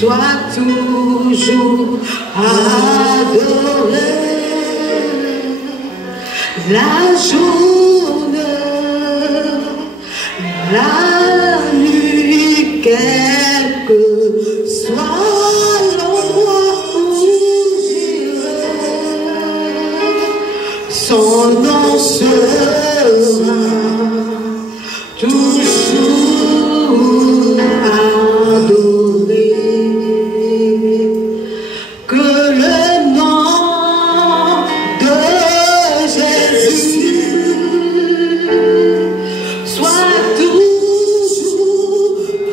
Sois toujours adoré. La journée, la nuit, quel que soit l'endroit où j'irai, son nom sera toujours adoré. Que le nom de Jésus soit toujours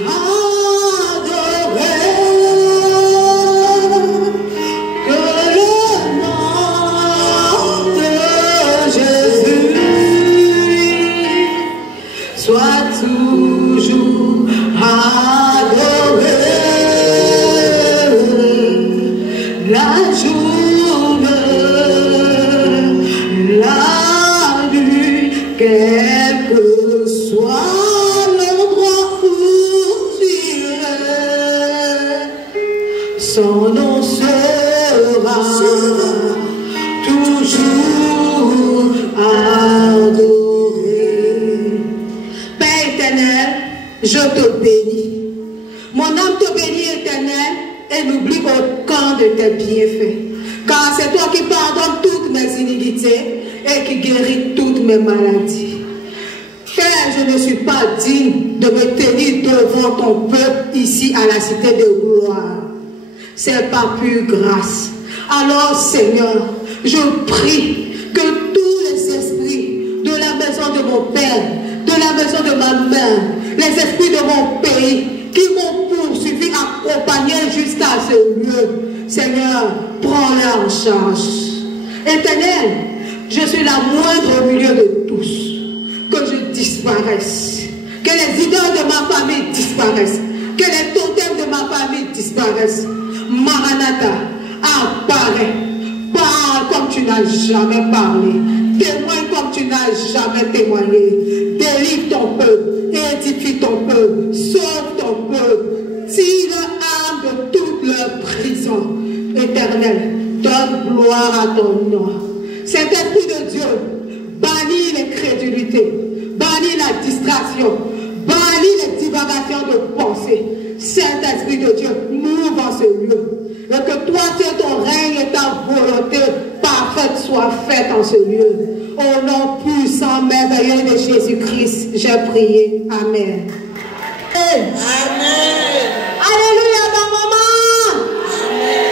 adoré. Que le nom de Jésus soit toujours adoré. La journée, la nuit, quel que soit je te bénis. Mon âme te bénit, Éternel, et n'oublie aucun de tes bienfaits. Car c'est toi qui pardonnes toutes mes iniquités et qui guéris toutes mes maladies. Père, je ne suis pas digne de me tenir devant ton peuple ici à la cité de gloire. C'est par pure grâce. Alors, Seigneur, je prie que tous les esprits de la maison de mon Père, de la maison de ma mère, les esprits de mon pays, qui m'ont poursuivi, accompagné jusqu'à ce lieu, Seigneur, prends-les en charge. Éternel, je suis la moindre au milieu de tous. Que je disparaisse. Que les idoles de ma famille disparaissent. Que les totems de ma famille disparaissent. Maranatha, apparaît. Parle comme tu n'as jamais parlé. Témoigne comme tu n'as jamais témoigné. Délivre ton peuple. Édifie ton peuple. Sauve ton peuple. Tire l'âme de toute leur prison. Éternel, donne gloire à ton nom. Saint-Esprit de Dieu, bannis l'incrédulité, bannis la distraction, bannis les divagations de pensée. Saint-Esprit de Dieu, move en ce lieu. Et que toi, seul ton règne et ta volonté parfaite soient faites en ce lieu. Au nom puissant, merveilleux de Jésus-Christ, j'ai prié. Amen. Amen. Alléluia, ma maman. Amen.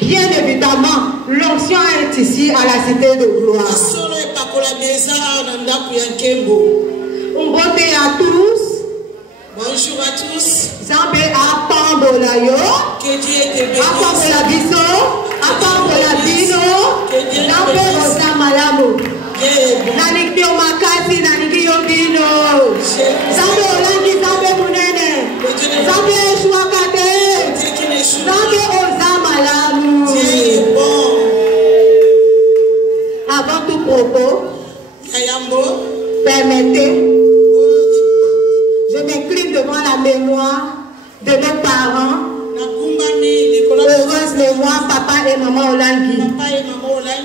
Bien évidemment, l'onction est ici à la cité de gloire. On vote à tous. Bonjour à tous. Zambé à Pambolayo. Que Dieu te bénisse. À Pambolabiso. À Pambolabino. Zambé Rosa Malamu. Naniki Omakasi, Naniki Yobino. Zambé Olangi, Zambé Munene. Zambé Chouakate. Zambé Oza Malamu. Avant tout propos, permettez, je m'incline devant la mémoire de nos parents, heureuse mémoire, papa et maman Olangi,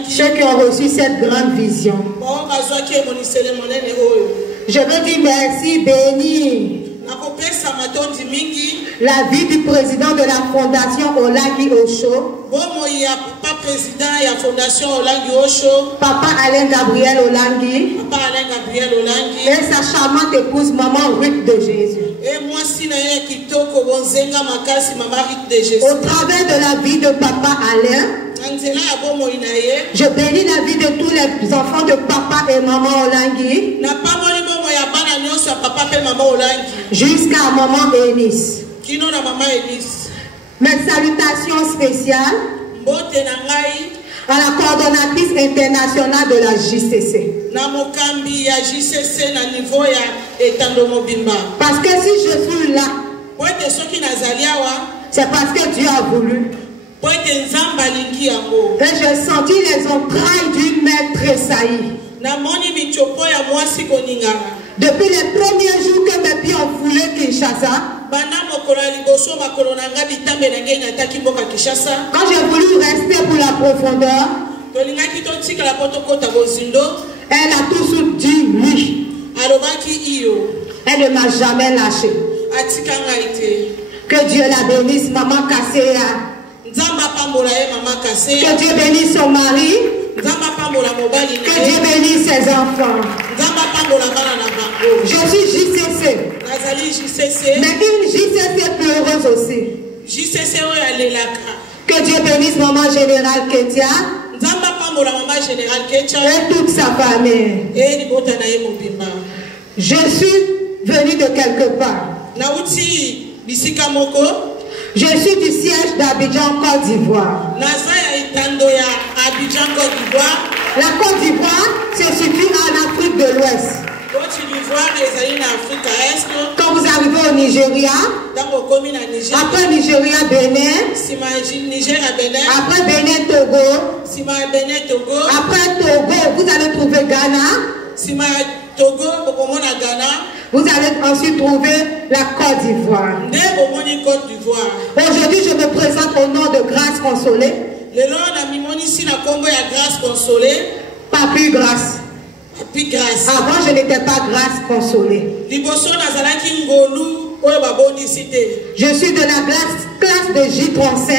ceux qui ont reçu cette grande vision. Je veux dire merci, béni la vie du président de la fondation Olangi Osho, papa Alain Gabriel Olangi, et sa charmante épouse maman Ruth de Jésus. Au travers de la vie de papa Alain, je bénis la vie de tous les enfants de papa et maman Olangi, jusqu'à maman Eunice. Mes salutations spéciales à la coordonnatrice internationale de la JCC. Parce que si je suis là, c'est parce que Dieu a voulu. Et j'ai senti les entrailles d'une mère tressaillie. Depuis les premiers jours que mes pieds ont foulé Kinshasa, quand j'ai voulu rester pour la profondeur, elle a toujours dit oui. Elle ne m'a jamais lâché. Que Dieu la bénisse, maman Kasséa. Que Dieu bénisse son mari. Que Dieu bénisse ses enfants. Je suis JCC. Mais une JCC pleureuse aussi. Que Dieu bénisse maman générale Ketia et toute sa famille. Je suis venu de quelque part. Je suis du siège d'Abidjan, Côte d'Ivoire. La Côte d'Ivoire se situe en Afrique de l'Ouest. Quand vous arrivez au Nigeria, après Nigeria, Bénin, après Bénin, Togo, après Togo, vous allez trouver Ghana, vous allez ensuite trouver la Côte d'Ivoire. Aujourd'hui, je me présente au nom de Grâce Consolée. Papi Grâce. Avant, je n'étais pas Grâce Consolée. Je suis de la classe de J35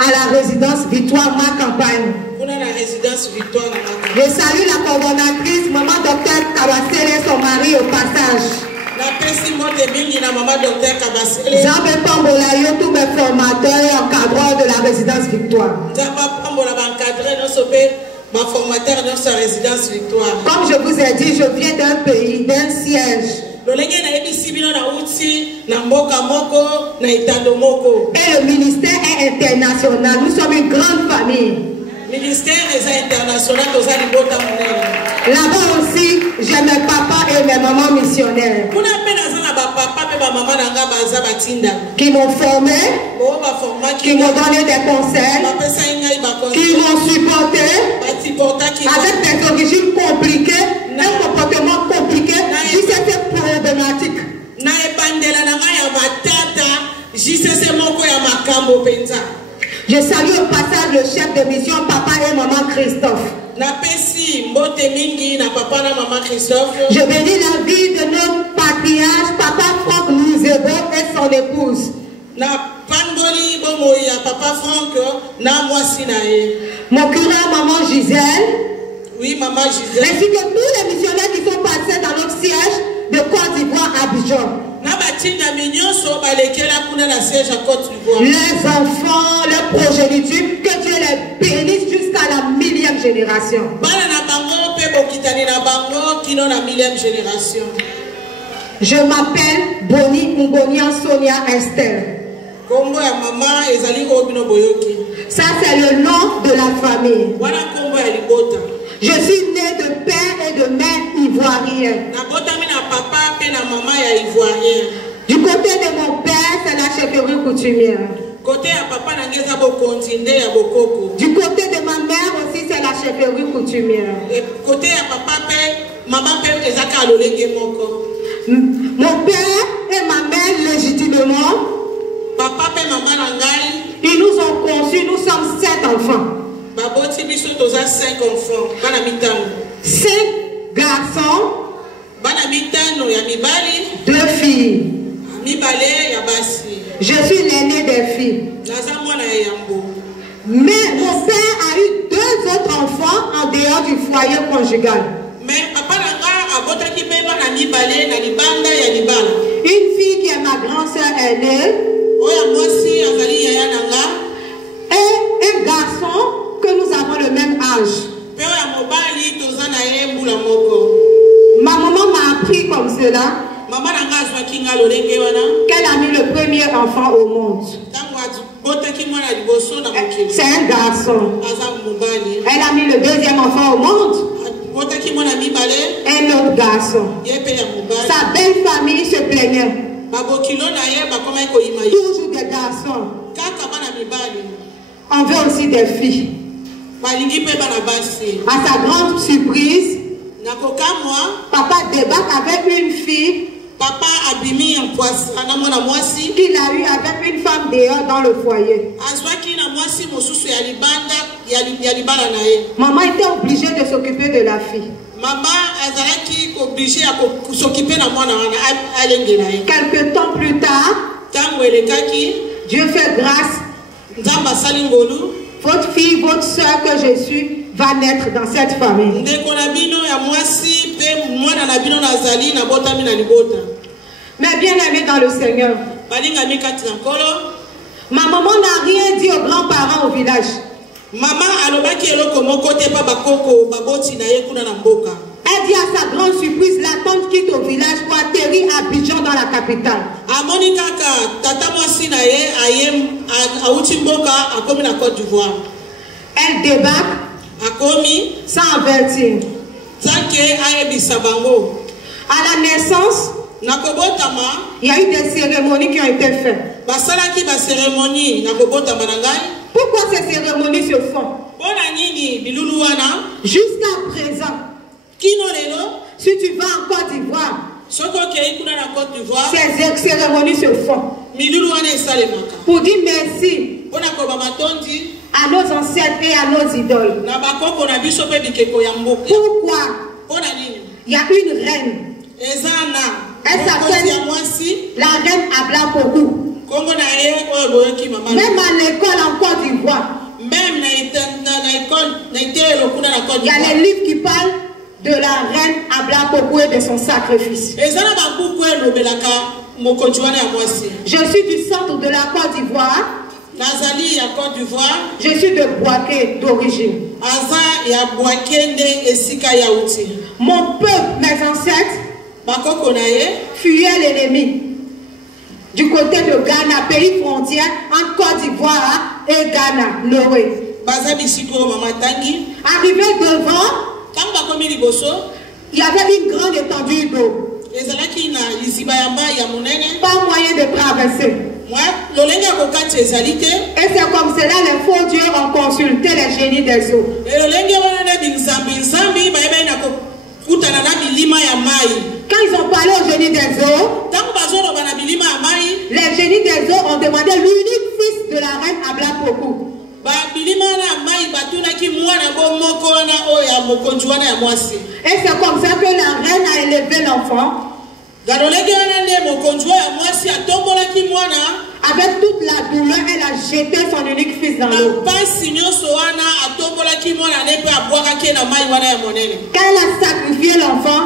à la résidence Victoire, ma campagne. Je salue la coordonnatrice, maman docteur Kabasele et son mari au passage. Jean Pambolayo, tous mes formateurs et encadreurs de la résidence Victoire. Comme je vous ai dit, je viens d'un pays, d'un siège. Et le ministère est international. Nous sommes une grande famille. Là-bas aussi, j'ai mes papas et mes mamans missionnaires qui m'ont formé, qui m'ont donné des conseils, qui m'ont supporté avec des origines compliquées, un comportement compliqué, juste cette problématique. Je salue au passage le chef de mission, papa et maman Christophe. Je bénis la vie de notre patriarche, papa Franck Nouzebo et son épouse. Mon curé, maman Gisèle. Oui, maman Gisèle. Ainsi que tous les missionnaires qui sont passés dans notre siège de Côte d'Ivoire à Abidjan. Les enfants, les progénitures, que Dieu les bénisse jusqu'à la 1000e génération. Je m'appelle Boni Ngonian Sonia Esther. Ça c'est le nom de la famille. Je suis née de père et de mère ivoirienne. Du côté de mon père, c'est la chefferie coutumière. Du côté de ma mère aussi, c'est la chefferie coutumière. Mon père et ma mère, légitimement, ils nous ont conçus, nous sommes 7 enfants. 5 garçons, 2 filles. Je suis l'aîné des filles. Mais mon père a eu 2 autres enfants en dehors du foyer conjugal. Une fille qui est ma grande sœur aînée et un garçon que nous avons le même âge. Ma maman m'a appris comme cela qu'elle a mis le premier enfant au monde. C'est un garçon. Elle a mis le deuxième enfant au monde. Un autre garçon. Sa belle famille se plaignait. Toujours des garçons. On veut aussi des filles. À sa grande surprise, papa débarque avec une fille qu'il a eu avec une femme dehors dans le foyer. Maman était obligée de s'occuper de la fille. Quelques temps plus tard, Dieu fait grâce. Votre fille, votre soeur que je suis, va naître dans cette famille. Mais bien aimé dans le Seigneur, ma maman n'a rien dit aux grands-parents au village. Elle dit à sa grande surprise, la tante quitte au village pour atterrir à Abidjan dans la capitale. Elle débarque sans avertir. À la naissance, il y a eu des cérémonies qui ont été faites. Pourquoi ces cérémonies se font? Jusqu'à présent, si tu vas en Côte d'Ivoire, ces cérémonies se font pour dire merci à nos ancêtres et à nos idoles. Pourquoi? Il y a une reine. Elle s'appelle la reine Abla Pokou. Même à l'école en Côte d'Ivoire, il y a les livres qui parlent de la reine Abla Pokou et de son sacrifice. Je suis du centre de la Côte d'Ivoire. Je suis de Boaké d'origine. Mon peuple, mes ancêtres, fuyaient l'ennemi du côté de Ghana, pays frontière entre Côte d'Ivoire et Ghana, Loré. Arrivé devant, il y avait une grande étendue d'eau. Pas moyen de traverser. Et c'est comme cela les faux dieux ont consulté les génies des eaux. Quand ils ont parlé aux génies des eaux, les génies des eaux ont demandé l'unique fils de la reine Abla Pokou. Et c'est comme ça que la reine a élevé l'enfant. Avec toute la douleur, elle a jeté son unique fils dans l'eau. Quand elle a sacrifié l'enfant,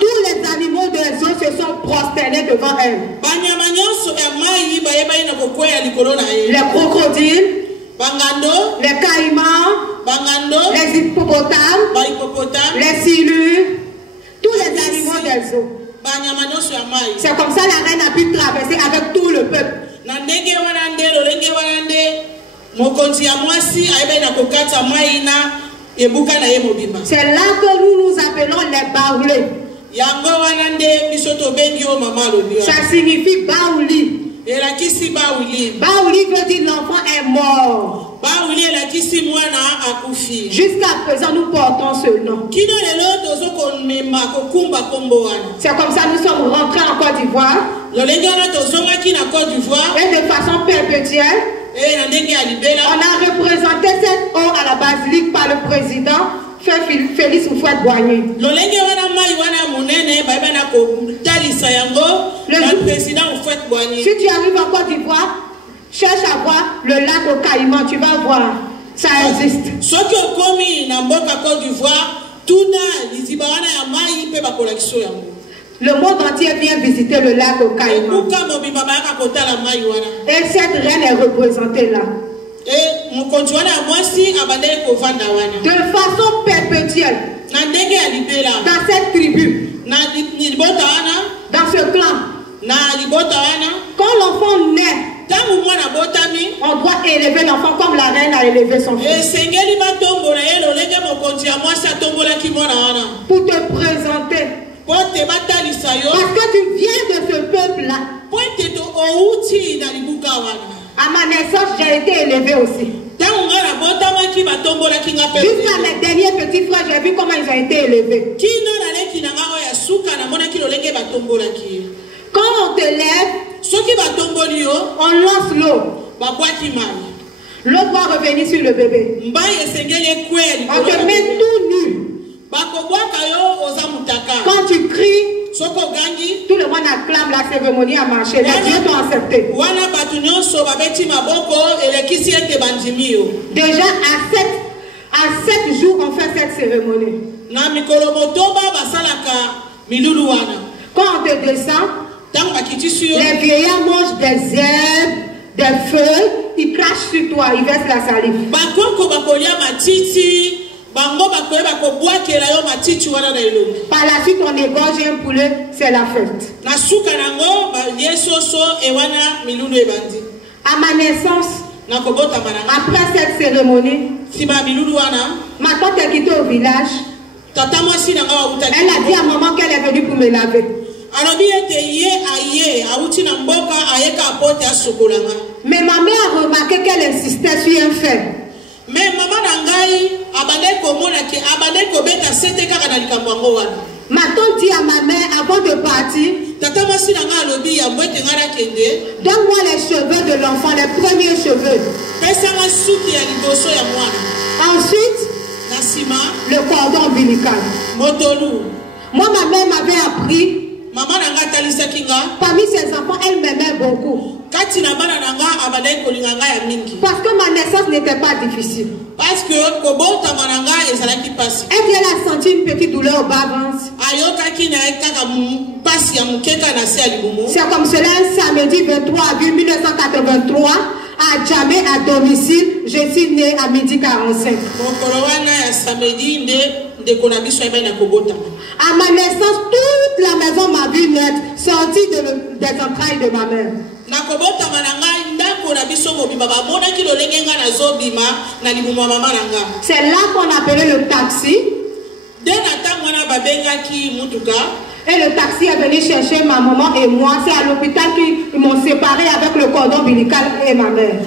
tous les animaux des eaux se sont prosternés devant elle. Les crocodiles, les caïmans, les hippopotames, les silures, tous les animaux des eaux. C'est comme ça la reine a pu traverser avec tout le peuple. C'est là que nous nous appelons les baoulés. Ça signifie baouli. Baouli veut dire l'enfant est mort. Jusqu'à présent, nous portons ce nom. C'est comme ça que nous sommes rentrés en Côte d'Ivoire. Et de façon perpétuelle, on a représenté cette eau à la basilique par le président Félix Houphouët-Boigny. Si tu arrives en Côte d'Ivoire, cherche à voir le lac au Caïman, tu vas voir, ça existe. Le monde entier vient visiter le lac au Caïman. Et cette reine est représentée là. De façon perpétuelle. Dans cette tribu. Dans ce clan. Quand l'enfant naît, on doit élever l'enfant comme la reine a élevé son fils. Pour te présenter. Parce que tu viens de ce peuple-là. À ma naissance, j'ai été élevé aussi. Jusqu'à mes derniers petits frères, j'ai vu comment ils ont été élevés. Quand on te lève, on lance l'eau. L'eau doit revenir sur le bébé. On te met tout nu. Quand tu cries, tout le monde acclame, la cérémonie a marché. Les dieux t'ont accepté. Déjà à 7 jours, on fait cette cérémonie. Quand on te descend, les vieillards mangent des herbes, des feuilles, ils crachent sur toi, ils versent la salive. Par la suite, on égorge un poulet, c'est la fête. À ma naissance, après cette cérémonie, ma tante est quittée au village. Elle a dit à maman qu'elle est venue pour me laver. Mais ma mère a remarqué qu'elle insistait sur un fait. Ma tante dit à ma mère avant de partir, donne-moi les cheveux de l'enfant, les premiers cheveux. Ensuite, le cordon ombilical. Moi, ma mère m'avait appris, parmi ses enfants, elle m'aimait beaucoup. Parce que ma naissance n'était pas difficile. Est-ce qu'elle a senti une petite douleur au bas-ventre? C'est comme cela, un samedi 23 avril 1983, à Djamé, à domicile, je suis née à midi 45. À ma naissance, toute la maison m'a vu naître, sortie des entrailles de ma mère. C'est là qu'on appelait le taxi. Et le taxi est venu chercher ma maman et moi. C'est à l'hôpital qu'ils m'ont séparé avec le cordon ombilical et ma mère.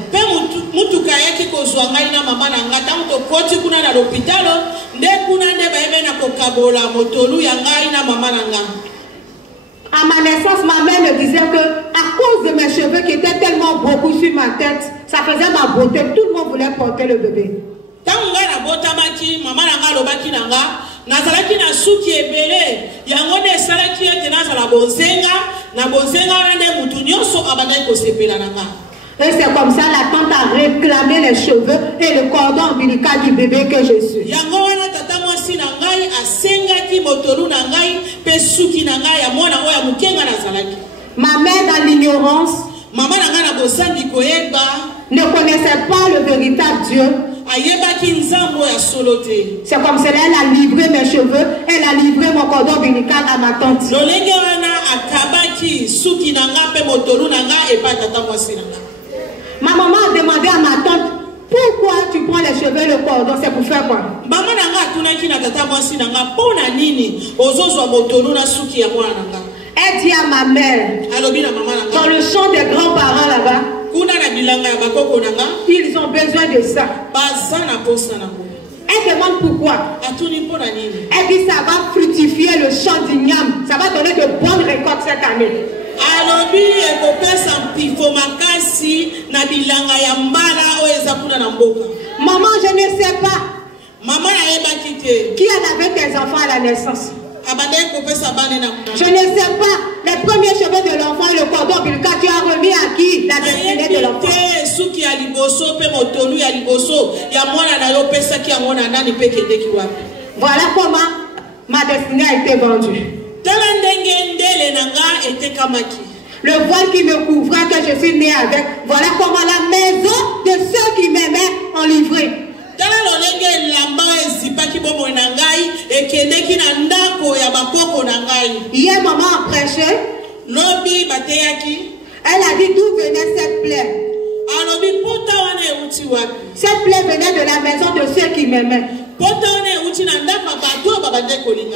À ma naissance, ma mère me disait que à cause de mes cheveux qui étaient tellement beaucoup sur ma tête, ça faisait ma beauté. Tout le monde voulait porter le bébé. Et c'est comme ça la tante a réclamé les cheveux et le cordon ombilical du bébé que je suis. Ma mère, dans l'ignorance, ne connaissait pas le véritable Dieu. C'est comme cela, elle a livré mes cheveux, elle a livré mon cordon ombilical à ma tante. Ma maman a demandé à ma tante, pourquoi tu prends les cheveux et le cordon? C'est pour faire quoi? Elle dit à ma mère, dans le champ des grands-parents là-bas, ils ont besoin de ça. Elle demande pourquoi. Elle dit ça va fructifier le champ d'igname. Ça va donner de bonnes récoltes cette année. Maman, je ne sais pas qui en avait tes enfants à la naissance. Je ne sais pas les premiers cheveux de l'enfant et le cordon ombilical, tu as remis à qui la destinée de l'enfant? Voilà comment ma destinée a été vendue. Le voile qui me couvrait que je suis née avec, voilà comment la maison de ceux qui m'aimaient ont livré. Hier, maman a prêché. Elle a dit d'où venait cette plaie. Cette plaie venait de la maison de ceux qui m'aimaient.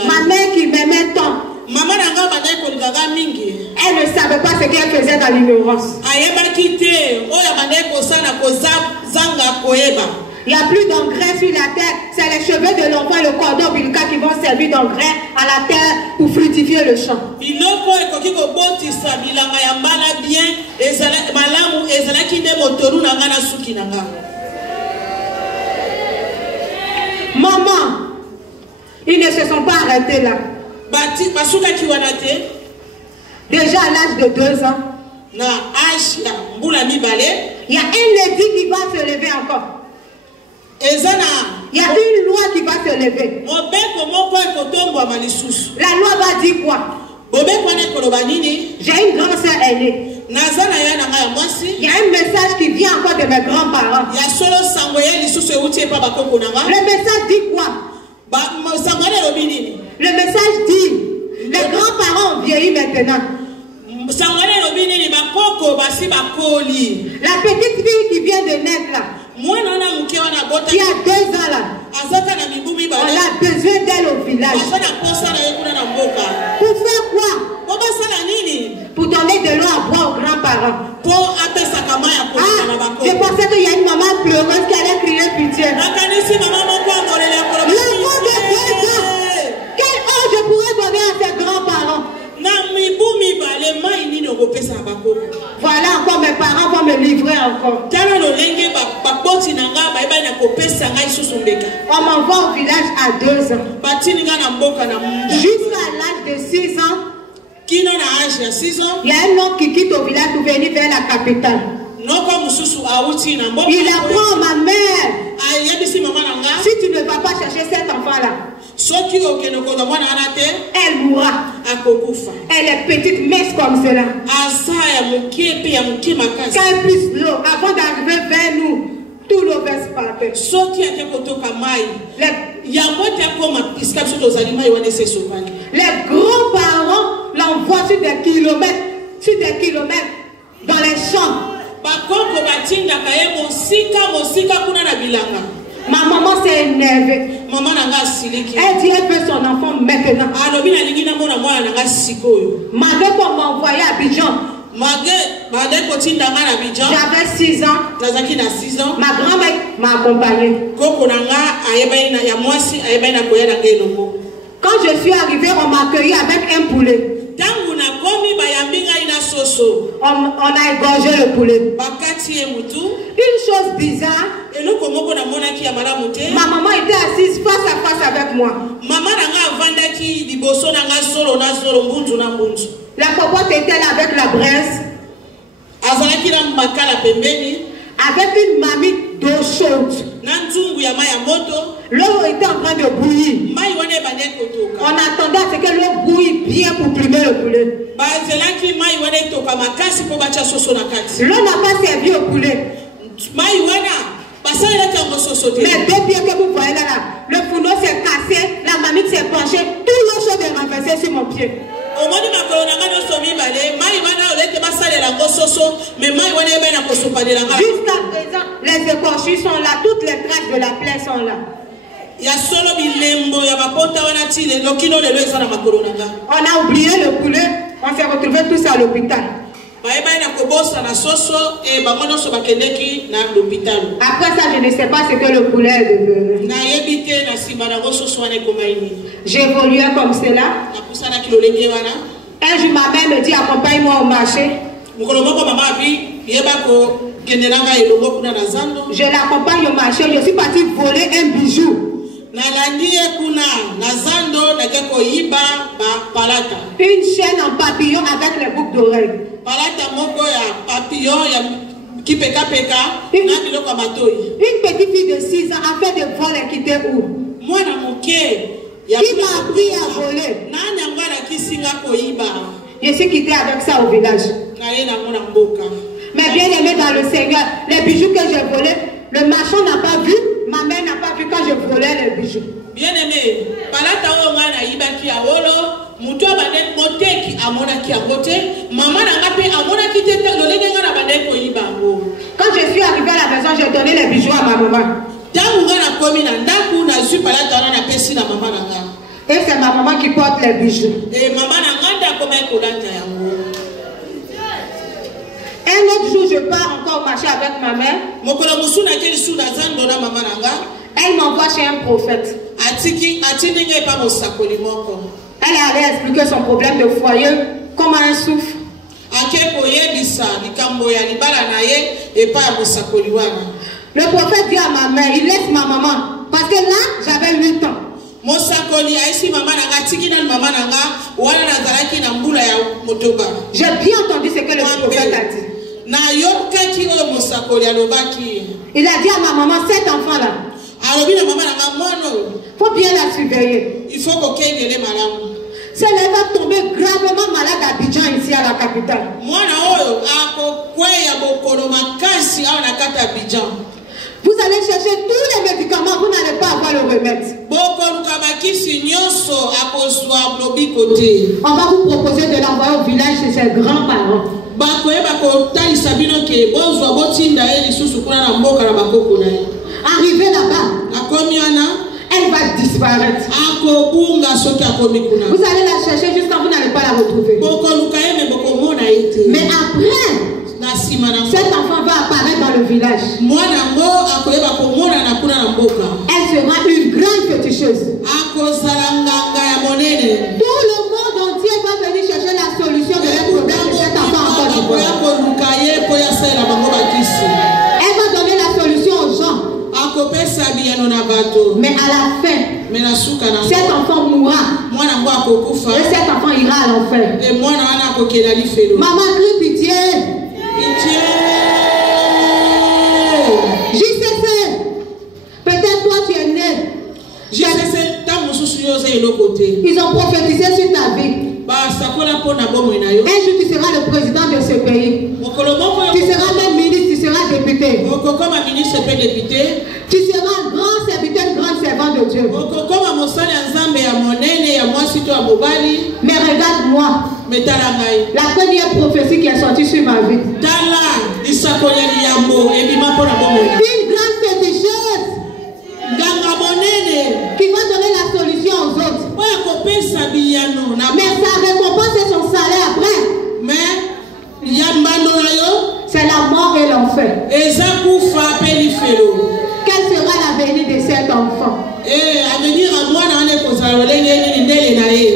Ma mère qui m'aimait tant, elle ne savait pas ce qu'elle faisait dans l'ignorance. Il n'y a plus d'engrais sur la terre. C'est les cheveux de l'enfant et le cordon ombilical qui vont servir d'engrais à la terre pour fructifier le champ. Maman, ils ne se sont pas arrêtés là. Déjà à l'âge de 2 ans, il y a un édit qui va se lever encore. Il y a une loi qui va se lever. La loi va dire quoi? J'ai une grande sœur aînée. Il y a un message qui vient encore de mes grands-parents. Le message dit quoi? Le message dit, les grands-parents ont vieilli maintenant. La petite fille qui vient de naître là, qui a 2 ans là, on a besoin d'elle au village. Pour faire quoi? Pour donner de l'eau à boire aux grands-parents. Je pensais qu'il y a une maman pleureuse qui allait crier pitié. L'enfant de 2 ans, quelle eau je pourrais donner encore. On m'envoie au village à 2 ans. Jusqu'à l'âge de 6 ans, il y a un homme qui quitte au village pour venir vers la capitale. Il apprend à ma mère, si tu ne vas pas chercher cet enfant-là, elle mourra. Elle est petite, mince comme cela. Quand elle puisse l'eau, avant d'arriver vers nous, tout l'eau va se partir. Les grands-parents l'envoient sur des kilomètres dans les champs. Ma maman s'est énervée. Elle dit elle veut son enfant maintenant. Malgré qu'on m'a envoyé à Abidjan. J'avais 6 ans. Ma grand-mère m'a accompagné. Quand je suis arrivée, on m'a accueilli avec un poulet. On a égorgé le poulet. Une chose bizarre, ma maman était assise face à face avec moi. La popote était là avec la braise, avec une marmite d'eau chaude. L'eau était en train de bouillir. On attendait à ce que l'eau bouille bien pour plumer le poulet. L'eau n'a pas servi au poulet. Mais 2 pieds que vous voyez là, le fourneau s'est cassé, la marmite s'est penchée, tout l'eau chaude est renversée sur mon pied. Jusqu'à présent, les écorchures sont là, toutes les traces de la plaie sont là. On a oublié le poulet, on s'est retrouvés tous à l'hôpital. Après ça, je ne sais pas ce que le poulet est devenu. J'évoluais comme cela. Un jour, ma mère me dit accompagne-moi au marché. Je l'accompagne au marché. Je suis partie voler un bijou. Une chaîne en papillon avec les boucles d'oreilles. Une petite fille de 6 ans a fait des vols et quitté où? Qui m'a appris à voler? Je suis quitté avec ça au village. Mais bien aimé dans le Seigneur, les bijoux que j'ai volés, le marchand n'a pas vu, ma mère n'a pas vu quand je volais les bijoux. Bien aimé, quand je suis arrivé à la maison, j'ai donné les bijoux à ma maman. Et c'est ma maman qui porte les bijoux. Un autre jour, je pars encore marcher avec ma mère. Elle m'envoie chez un prophète. Elle allait expliquer son problème de foyer, comment elle souffre. Le prophète dit à ma mère, il laisse ma maman. Parce que là, j'avais 8 ans. J'ai bien entendu ce que le prophète a dit. Il a dit à ma maman, cet enfant-là, il faut bien la surveiller. Si elle va tomber gravement malade à Abidjan, ici à la capitale. Vous allez chercher tous les médicaments, vous n'allez pas avoir le remède. On va vous proposer de l'envoyer au village chez ses grands-parents. Arrivé là-bas, elle va disparaître. Vous allez la chercher jusqu'à vous n'allez pas la retrouver. Mais après, cet enfant va apparaître dans le village. Elle sera une grande féticheuse. Tout le monde entier va venir chercher la solution de leur problème de cet enfant encore du Mais à la fin, cet enfant mourra. Et cet enfant ira à l'enfer. Maman, crie pitié. Pitié. JCC. Peut-être toi tu es né. Ils ont prophétisé sur ta vie. Un jour tu seras le président de ce pays. Tu seras même ministre, tu seras député. Tu seras un grand serviteur, un grand servant de Dieu. Mais regarde-moi. La première prophétie qui est sortie sur ma vie. Une grande féticheuse qui va donner la solution aux autres. Mais sa récompense et son salaire après. C'est la mort et l'enfer. Quel sera l'avenir de cet enfant?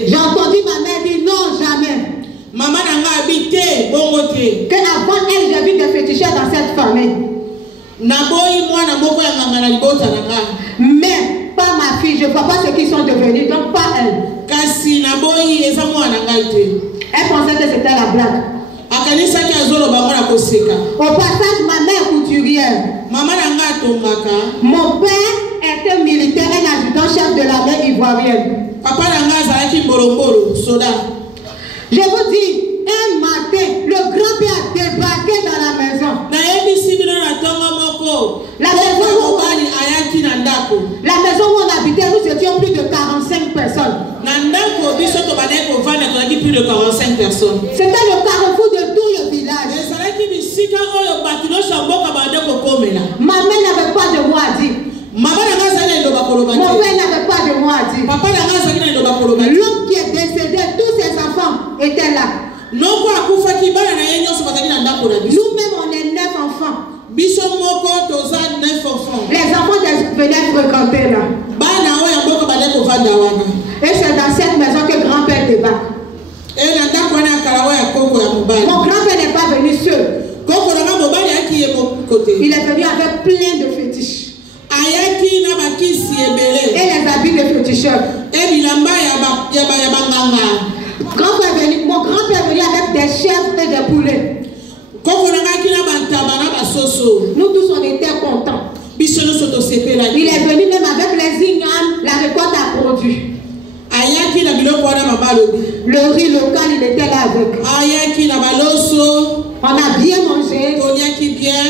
J'ai entendu ma mère dire non, jamais. Que avant elle, j'ai vu des féticheurs dans cette famille. Mais pas ma fille, je ne vois pas ce qu'ils sont devenus, donc pas elle. Elle pensait que c'était la blague. Au passage, ma mère couturière. Mon père était militaire, un adjudant-chef de l'armée ivoirienne. Je vous dis, un matin, le grand-père a débarqué dans la maison. La maison où on habitait, nous étions plus de 45 personnes. C'était le carrefour de tout le village. Ma mère n'avait pas de mot à dire. Mon père n'avait pas de mot à dire. L'homme qui est décédé, tous ses enfants étaient là. Nous-mêmes, on est 9 enfants. Les enfants venaient fréquenter là. Et c'est dans cette maison que grand-père débarque. Mon grand-père n'est pas venu seul. Il est venu avec plein de fétiches. Et les habits de féticheurs. Mon grand-père est venu avec des chèvres et des poulets. Nous tous on était contents. Il est venu même avec les ignames, la récolte a produit. Le riz local, il était là avec. On a bien mangé.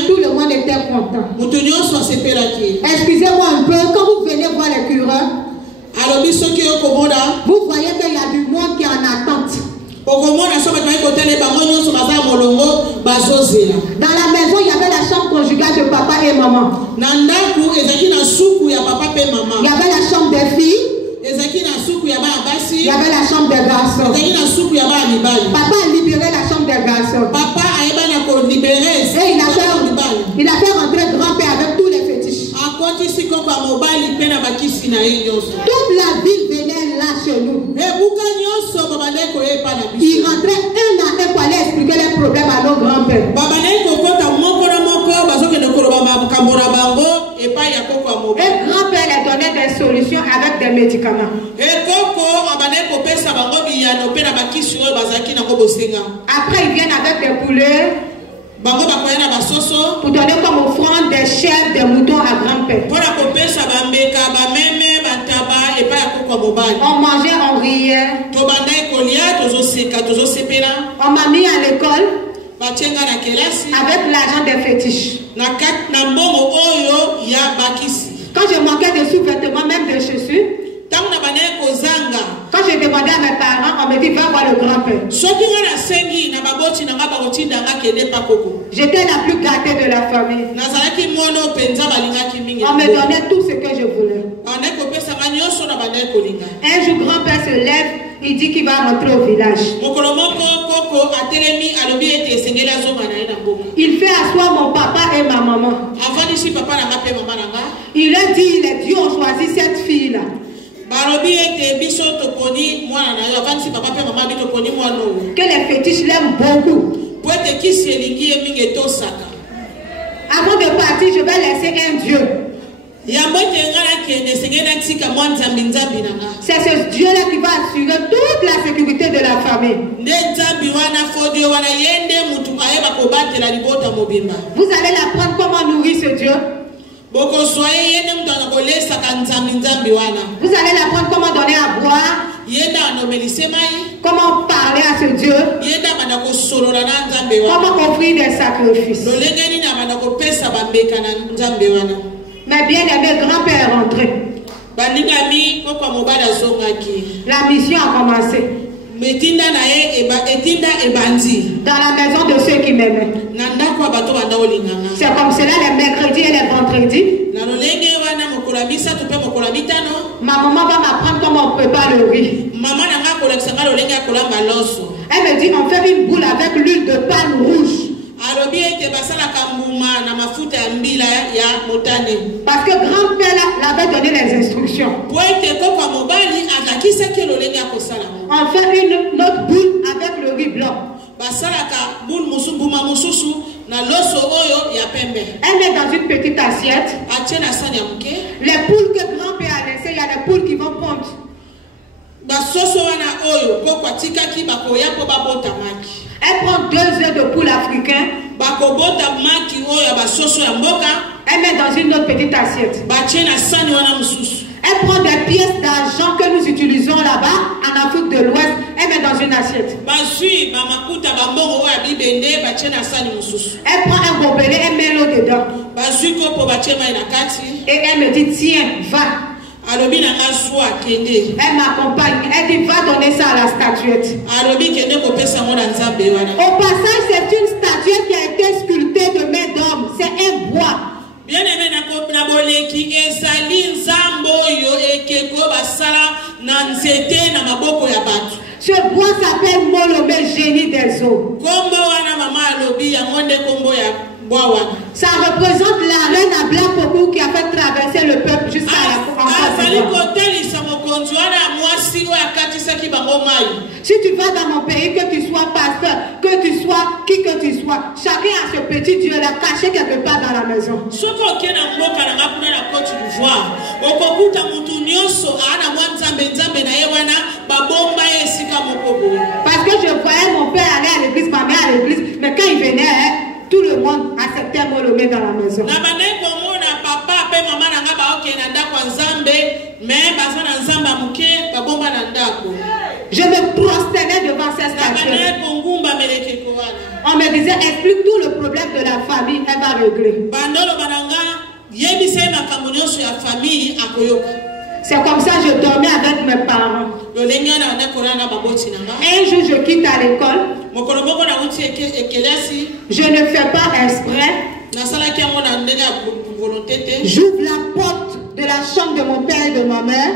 Tout le monde était content. Excusez-moi un peu, quand vous venez voir les cureurs, vous voyez qu'il y a du monde qui est en attente. Dans la maison, il y avait la chambre conjugale de papa et maman. Il y avait la chambre des filles. Il y avait la chambre des garçons. Papa a libéré la chambre des garçons. Et il a fait rentrer grand-père avec tous les fétiches. Toute la ville venait là chez nous. Il rentrait un à un pour aller expliquer les problèmes à nos grands-pères. Et grand-père leur donnait des solutions avec des médicaments. Après, ils viennent avec des poulets pour donner comme offrande des chèvres, des moutons à grand-père. On mangeait, on riait. On m'a mis à l'école avec l'argent des fétiches. Quand je manquais de sous-vêtements, même de chaussures, quand je demandais à mes parents, on me dit va voir le grand-père. J'étais la plus gâtée de la famille. On me donnait tout ce que je voulais. Un jour, grand-père se lève, il dit qu'il va rentrer au village. Il fait asseoir mon papa et ma maman. Il leur dit, les dieux ont choisi cette fille-là. Que les fétiches l'aiment beaucoup. Avant de partir, je vais laisser un Dieu. C'est ce Dieu-là qui va assurer toute la sécurité de la famille. Vous allez l'apprendre comment nourrir ce Dieu. Vous allez l'apprendre comment donner à boire. Comment parler à ce Dieu. Comment offrir des sacrifices. Mais bien aimé, grand-père est rentré. La mission a commencé. Dans la maison de ceux qui m'aimaient. C'est comme cela les mercredis et les vendredis. Ma maman va m'apprendre comment on prépare le riz. Elle me dit on fait une boule avec l'huile de palme rouge. Parce que grand-père l'avait donné les instructions. On fait une autre boule avec le riz blanc. Elle met dans une petite assiette. Les poules que grand-père a laissées, il y a des poules qui vont pondre. Elle prend 2 œufs de poule africain. Elle met dans une autre petite assiette. Elle prend des pièces d'argent que nous utilisons là-bas en Afrique de l'Ouest. Elle met dans une assiette. Elle prend un gobelet, elle met l'eau dedans. Et elle me dit tiens, va. Elle m'accompagne. Elle dit va donner ça à la statuette. Au passage, c'est une statuette qui a été sculptée de main d'homme. C'est un bois. Bien aimé, ce bois s'appelle Molomé, génie des eaux. Ça représente la reine à blanc Pokou qui a fait traverser le peuple jusqu'à la Si tu vas dans mon pays, que tu sois pasteur, que tu sois qui que tu sois, chacun a ce petit Dieu là caché quelque part dans la maison. Parce que je voyais mon père aller à l'église, ma mère à l'église, mais quand il venait, tout le monde acceptait Molomé dans la maison. Je me prosternais devant cette statue. On me disait, explique tout le problème de la famille, elle va régler. C'est comme ça que je dormais avec mes parents. Un jour, je quitte à l'école. Je ne fais pas exprès. J'ouvre la porte de la chambre de mon père et de ma mère.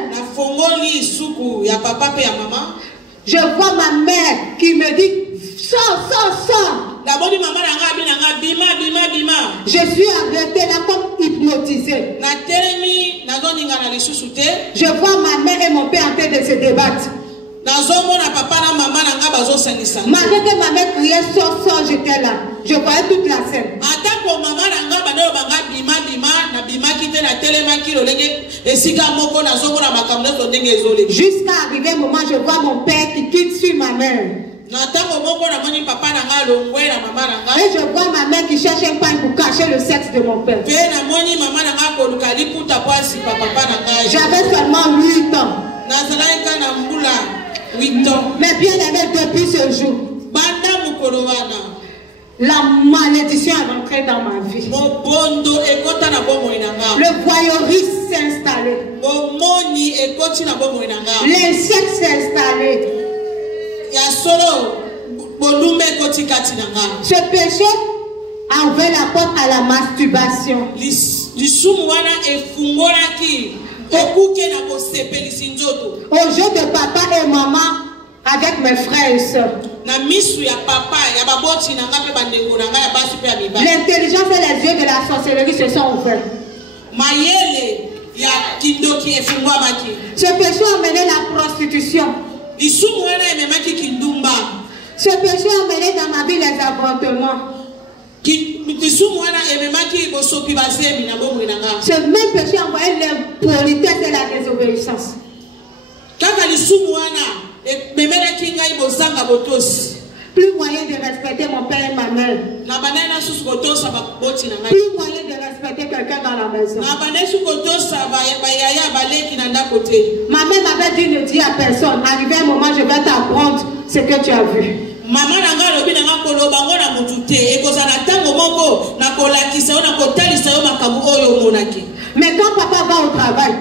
Je vois ma mère qui me dit sors, sors, sors. Je suis arrêtée là comme hypnotisée. Je vois ma mère et mon père en train de se débattre. Malgré que ma mère criait sors, sors, j'étais là. Je voyais toute la scène. Jusqu'à arriver un moment, je vois mon père qui quitte sur ma mère. Et je vois ma mère qui cherche un pain pour cacher le sexe de mon père. J'avais seulement 8 ans. Mais bien aimé, depuis ce jour, la malédiction est rentrée dans ma vie. Le voyeurisme s'est installé. L'insecte s'est installé. Ce péché a ouvert la porte à la masturbation. Au jeu de papa et maman avec mes frères et soeurs. L'intelligence et les yeux de la sorcellerie se sont ouverts. Ce péché a mené la prostitution. Ce péché a mené dans ma vie les avortements. Ce même péché a envoyé l'impolitesse et la désobéissance. Plus moyen de respecter mon père et ma mère. Plus moyen de respecter quelqu'un dans la maison. Ma mère m'avait dit ne dis à personne. Arrivé un moment, je vais t'apprendre ce que tu as vu. Mais quand papa va au travail,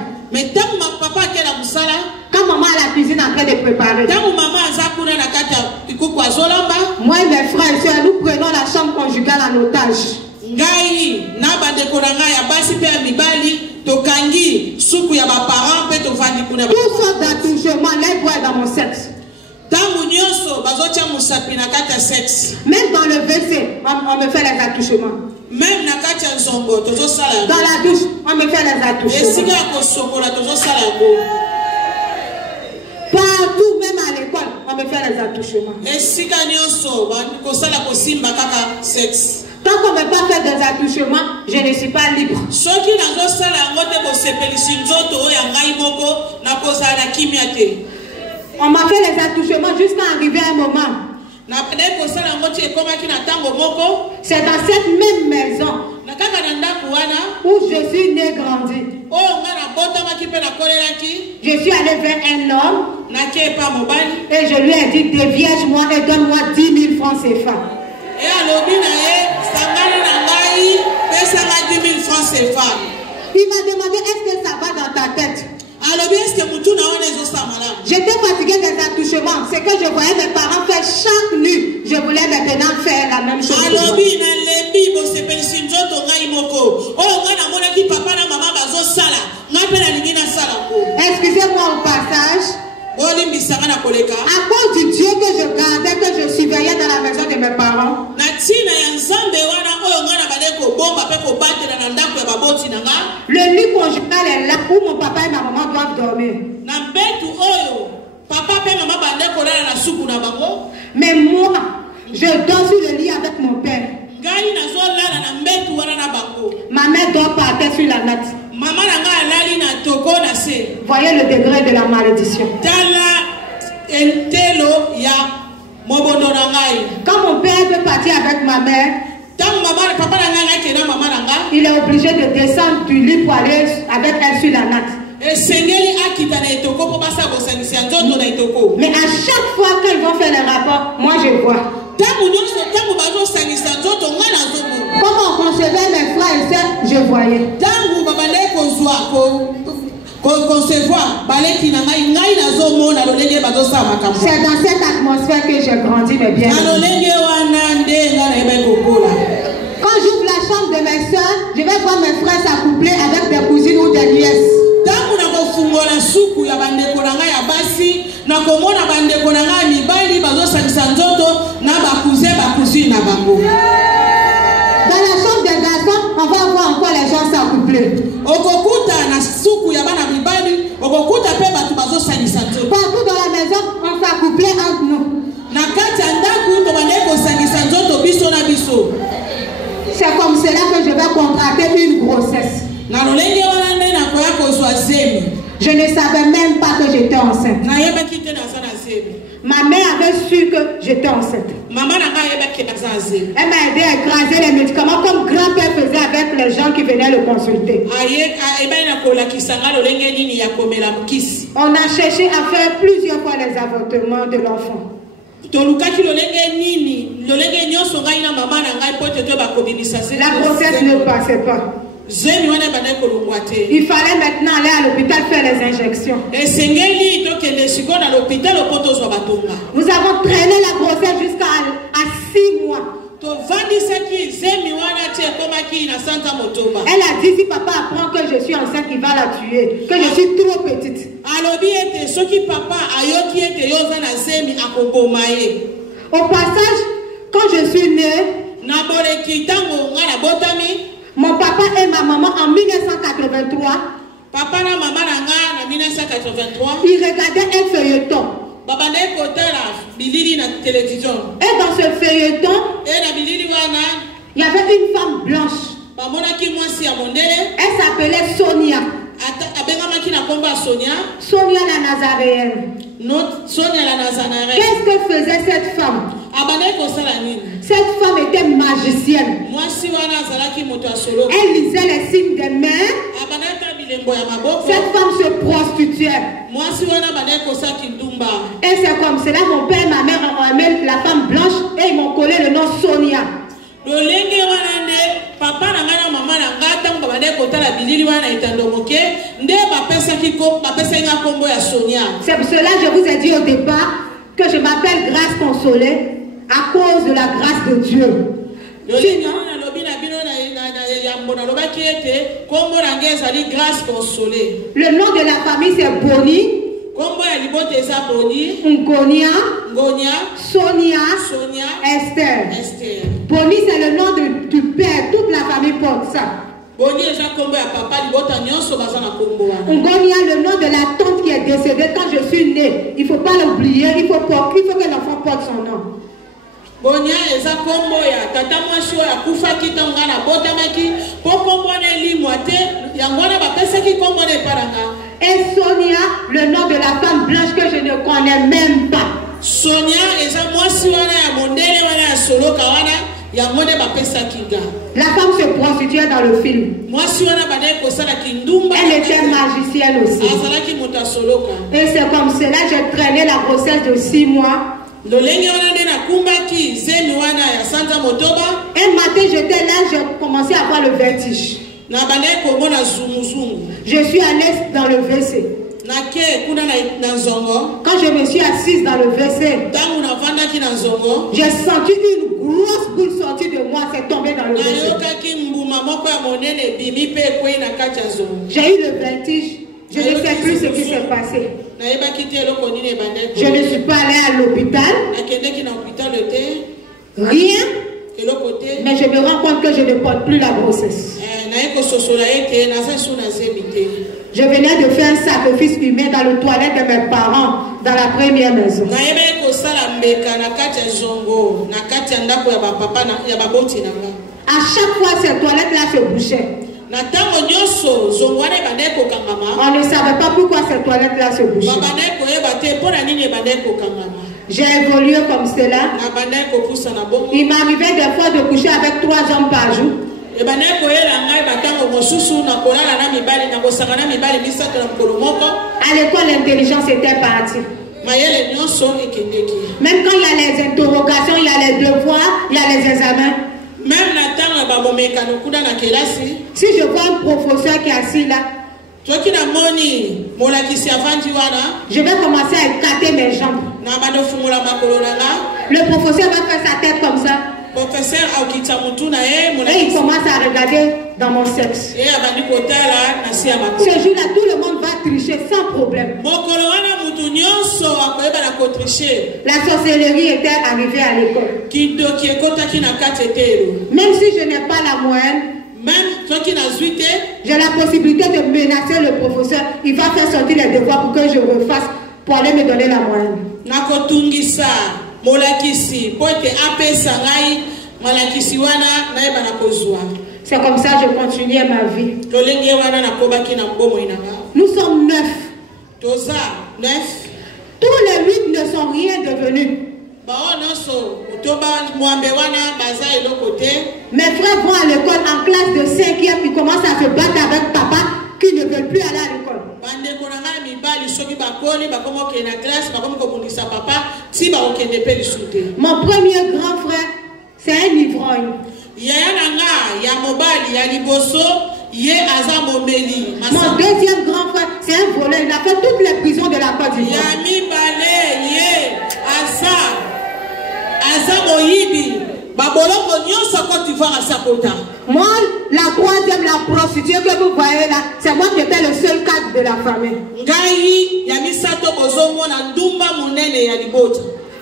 quand maman à la cuisine en train de préparer, moi et mes frères et soeurs, nous prenons la chambre conjugale en otage. Tout sorte d'attouchement, l'aide doit dans mon sexe. Même dans le WC, on me fait les attouchements. Même dans la douche, on me fait les attouchements. Partout, même à l'école, on me fait les attouchements. Tant qu'on ne me pas fait des attouchements, je ne suis pas libre. On m'a fait les attouchements jusqu'à arriver à un moment. C'est dans cette même maison où je suis né grandi. Je suis allé vers un homme et je lui ai dit déviège-moi et donne-moi 10 000 francs CFA. Il m'a demandé est-ce que ça va dans ta tête? J'étais fatiguée des attouchements. Ce que je voyais mes parents faire chaque nuit, je voulais maintenant faire la même chose. Excusez-moi au passage. À cause du Dieu que je gardais, que je surveillais dans la maison de mes parents, le lit conjugal est là où mon papa et ma maman doivent dormir. Mais moi, je dors sur le lit avec mon père. Ma mère dort par terre sur la natte. Voyez le degré de la malédiction. Quand mon père veut partir avec ma mère, il est obligé de descendre du lit pour aller avec elle sur la natte. Mais à chaque fois qu'ils vont faire le rapport, moi je vois. Comment on concevait mes frères et sœurs, je voyais. C'est dans cette atmosphère que j'ai grandi, mes bien. Quand j'ouvre la chambre de mes soeurs, je vais voir mes frères s'accoupler avec des cousines ou des nièces. Dans la chambre des garçons, on va voir encore les gens s'accoupler. Partout dans la maison, on s'accouplait entre nous. C'est comme cela que je vais contracter une grossesse. Je ne savais même pas que j'étais enceinte. Ma mère avait su que j'étais enceinte. Elle m'a aidé à écraser les médicaments comme grand-père faisait avec les gens qui venaient le consulter. On a cherché à faire plusieurs fois les avortements de l'enfant. La grossesse ne passait pas. Il fallait maintenant aller à l'hôpital faire les injections. Nous avons traîné la grossesse jusqu'à 6 mois. Elle a dit si papa apprend que je suis enceinte, il va la tuer, que je suis trop petite. Au passage, quand je suis née, mon papa et ma maman en 1983, ils regardaient un feuilleton. Et dans ce feuilleton, il Il y avait une femme blanche. Elle s'appelait Sonia. Sonia la Nazaréenne. Qu'est-ce que faisait cette femme? Cette femme était magicienne. Elle lisait les signes des mains. Cette femme se prostituait. Et c'est comme cela mon père et ma mère ont aimé la femme blanche et ils m'ont collé le nom Sonia. C'est pour cela que je vous ai dit au départ que je m'appelle Grâce Consolée à cause de la grâce de Dieu. Sinon, le nom de la famille c'est Boni, Ngonia, Sonia, Esther. Boni c'est le nom du père, toute la famille porte ça. Ngonia, le nom de la tante qui est décédée quand je suis née. Il ne faut pas l'oublier, il faut que l'enfant porte son nom. Bonia eza kombo ya tata mwasi oyo akufaki ntango nga nabotamaki po kombo wana elimwa te yango wana bapesaki kombo na eparanga. Et Sonia, le nom de la femme blanche que je ne connais même pas. Sonia eza mwasi wana ya mondele wana ya soloka wana yango nde bapesaki nga. La femme se prostituait dans le film. Mwasi wana banaye kosalaki ndumba. Elle était magicienne aussi. Azalaki moto ya soloka. Et c'est comme cela que j'ai traîné la grossesse de 6 mois. Un matin j'étais là, j'ai commencé à avoir le vertige. Je suis allée dans le WC. Quand je me suis assise dans le WC, j'ai senti une grosse boule sortir de moi, c'est tombé dans le WC. J'ai eu le vertige. Je ne sais plus ce qui s'est passé. Je ne suis pas allée à l'hôpital. Rien. Mais je me rends compte que je ne porte plus la grossesse. Je venais de faire un sacrifice humain dans le toilette de mes parents dans la première maison. À chaque fois, ces toilettes-là se bouchaient. On ne savait pas pourquoi ces toilettes-là se bouchaient. J'ai évolué comme cela. Il m'arrivait des fois de coucher avec 3 hommes par jour. À l'école, l'intelligence était partie. Même quand il y a les interrogations, il y a les devoirs, il y a les examens. Si je vois un professeur qui est assis là, je vais commencer à écarter mes jambes. Le professeur va faire sa tête comme ça. Et il commence à regarder dans mon sexe. Ce jour-là, tout le monde va tricher sans problème. La sorcellerie était arrivée à l'école. Même si je n'ai pas la moyenne, j'ai la possibilité de menacer le professeur. Il va faire sortir les devoirs pour que je refasse, pour aller me donner la moyenne. C'est comme ça que je continuais ma vie. Nous sommes 9. Tous les 8 ne sont rien devenus. Mes frères vont à l'école en classe de 5e, ils commencent à se battre avec papa qui ne veut plus aller à l'école. Mon premier grand frère, c'est un ivrogne. Mon deuxième grand frère, c'est un voleur. Il a fait toutes les prisons de la Côte d'Ivoire. Moi, la troisième, la prostituée que vous voyez là, c'est moi qui étais le seul cadre de la famille.